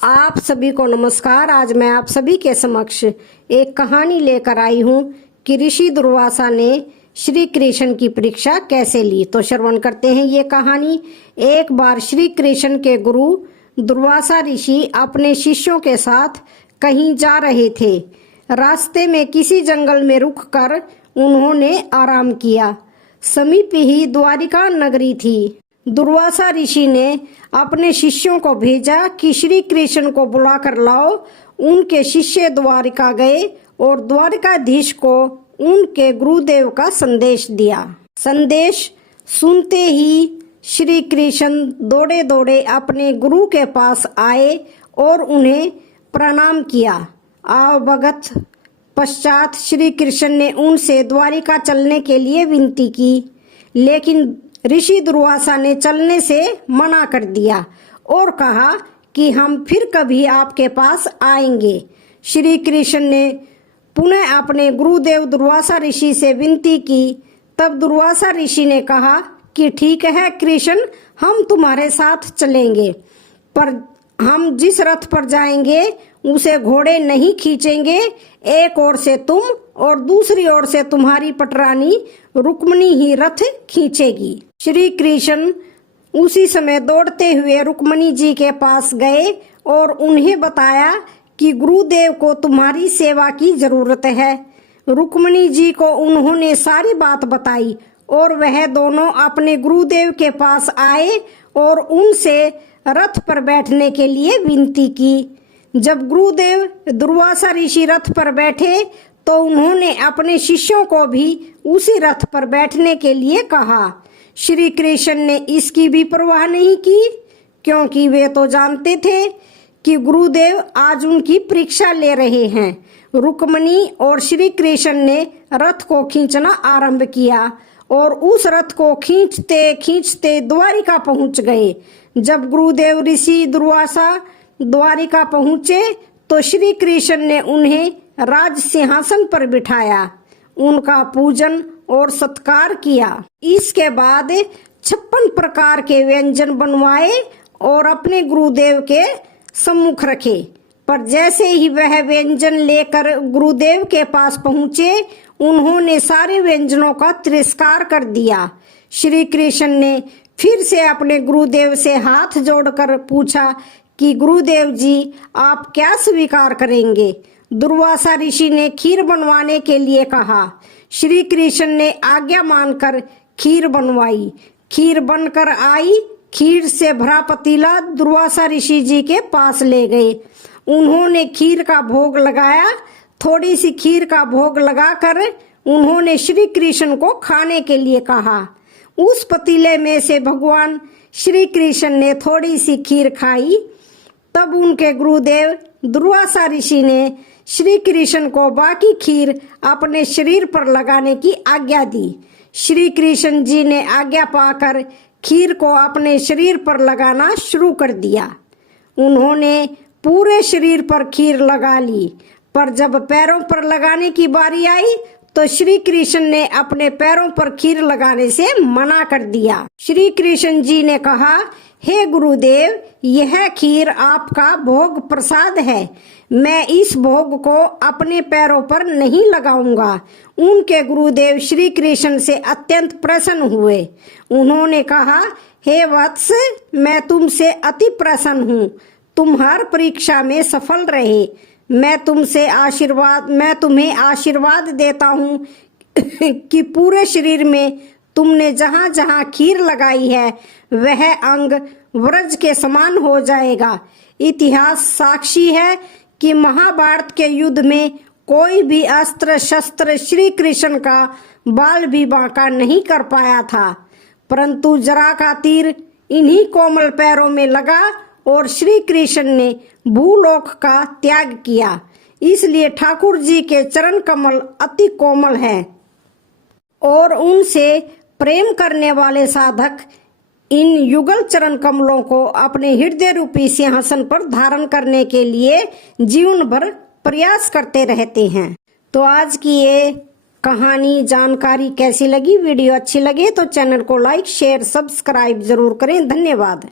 आप सभी को नमस्कार। आज मैं आप सभी के समक्ष एक कहानी लेकर आई हूँ कि ऋषि दुर्वासा ने श्री कृष्ण की परीक्षा कैसे ली। तो श्रवण करते हैं ये कहानी। एक बार श्री कृष्ण के गुरु दुर्वासा ऋषि अपने शिष्यों के साथ कहीं जा रहे थे। रास्ते में किसी जंगल में रुककर उन्होंने आराम किया। समीप ही द्वारिका नगरी थी। दुर्वासा ऋषि ने अपने शिष्यों को भेजा कि श्री कृष्ण को बुला कर लाओ। उनके शिष्य द्वारिका गए और द्वारिकाधीश को उनके गुरुदेव का संदेश दिया। संदेश सुनते ही श्री कृष्ण दौड़े दौड़े अपने गुरु के पास आए और उन्हें प्रणाम किया। आवभगत पश्चात श्री कृष्ण ने उनसे द्वारिका चलने के लिए विनती की, लेकिन ऋषि दुर्वासा ने चलने से मना कर दिया और कहा कि हम फिर कभी आपके पास आएंगे। श्री कृष्ण ने पुनः अपने गुरुदेव दुर्वासा ऋषि से विनती की। तब दुर्वासा ऋषि ने कहा कि ठीक है कृष्ण, हम तुम्हारे साथ चलेंगे, पर हम जिस रथ पर जाएंगे उसे घोड़े नहीं खींचेंगे। एक ओर से तुम और दूसरी ओर से तुम्हारी पटरानी रुक्मिणी ही रथ खींचेगी। श्री कृष्ण उसी समय दौड़ते हुए रुक्मिणी जी के पास गए और उन्हें बताया कि गुरुदेव को तुम्हारी सेवा की जरूरत है। रुक्मिणी जी को उन्होंने सारी बात बताई और वह दोनों अपने गुरुदेव के पास आए और उनसे रथ पर बैठने के लिए विनती की। जब गुरुदेव दुर्वासा ऋषि रथ पर बैठे तो उन्होंने अपने शिष्यों को भी उसी रथ पर बैठने के लिए कहा। श्री कृष्ण ने इसकी भी परवाह नहीं की, क्योंकि वे तो जानते थे कि गुरुदेव आज उनकी परीक्षा ले रहे हैं। रुक्मिणी और श्री कृष्ण ने रथ को खींचना आरंभ किया और उस रथ को खींचते खींचते द्वारिका पहुंच गए। जब गुरुदेव ऋषि दुर्वासा द्वारिका पहुंचे तो श्री कृष्ण ने उन्हें राज सिंहासन पर बिठाया, उनका पूजन और सत्कार किया। इसके बाद 56 प्रकार के व्यंजन बनवाए और अपने गुरुदेव के सम्मुख रखे। पर जैसे ही वह व्यंजन लेकर गुरुदेव के पास पहुंचे, उन्होंने सारे व्यंजनों का तिरस्कार कर दिया। श्री कृष्ण ने फिर से अपने गुरुदेव से हाथ जोड़कर पूछा कि गुरुदेव जी, आप क्या स्वीकार करेंगे? दुर्वासा ऋषि ने खीर बनवाने के लिए कहा। श्री कृष्ण ने आज्ञा मानकर खीर बनवाई। खीर बनकर आई। खीर से भरा पतीला दुर्वासा ऋषि जी के पास ले गए। उन्होंने खीर का भोग लगाया। थोड़ी सी खीर का भोग लगाकर उन्होंने श्री कृष्ण को खाने के लिए कहा। उस पतीले में से भगवान श्री कृष्ण ने थोड़ी सी खीर खाई। तब उनके गुरुदेव दुर्वासा ऋषि ने श्री कृष्ण को बाकी खीर अपने शरीर पर लगाने की आज्ञा दी। श्री कृष्ण जी ने आज्ञा पाकर खीर को अपने शरीर पर लगाना शुरू कर दिया। उन्होंने पूरे शरीर पर खीर लगा ली, पर जब पैरों पर लगाने की बारी आई तो श्री कृष्ण ने अपने पैरों पर खीर लगाने से मना कर दिया। श्री कृष्ण जी ने कहा, हे गुरुदेव, यह खीर आपका भोग प्रसाद है। मैं इस भोग को अपने पैरों पर नहीं लगाऊंगा। उनके गुरुदेव श्री कृष्ण से अत्यंत प्रसन्न हुए। उन्होंने कहा, हे वत्स, मैं तुमसे अति प्रसन्न हूँ। तुम हर परीक्षा में सफल रहे। मैं तुम्हें आशीर्वाद देता हूँ कि पूरे शरीर में तुमने जहाँ जहाँ खीर लगाई है वह अंग वज्र के समान हो जाएगा। इतिहास साक्षी है कि महाभारत के युद्ध में कोई भी अस्त्र शस्त्र श्री कृष्ण का बाल भी बांका नहीं कर पाया था, परंतु जरा का तीर इन्हीं कोमल पैरों में लगा और श्री कृष्ण ने भूलोक का त्याग किया। इसलिए ठाकुर जी के चरण कमल अति कोमल हैं और उनसे प्रेम करने वाले साधक इन युगल चरण कमलों को अपने हृदय रूपी सिंहासन पर धारण करने के लिए जीवन भर प्रयास करते रहते हैं। तो आज की ये कहानी जानकारी कैसी लगी? वीडियो अच्छी लगे तो चैनल को लाइक शेयर सब्सक्राइब जरूर करें। धन्यवाद।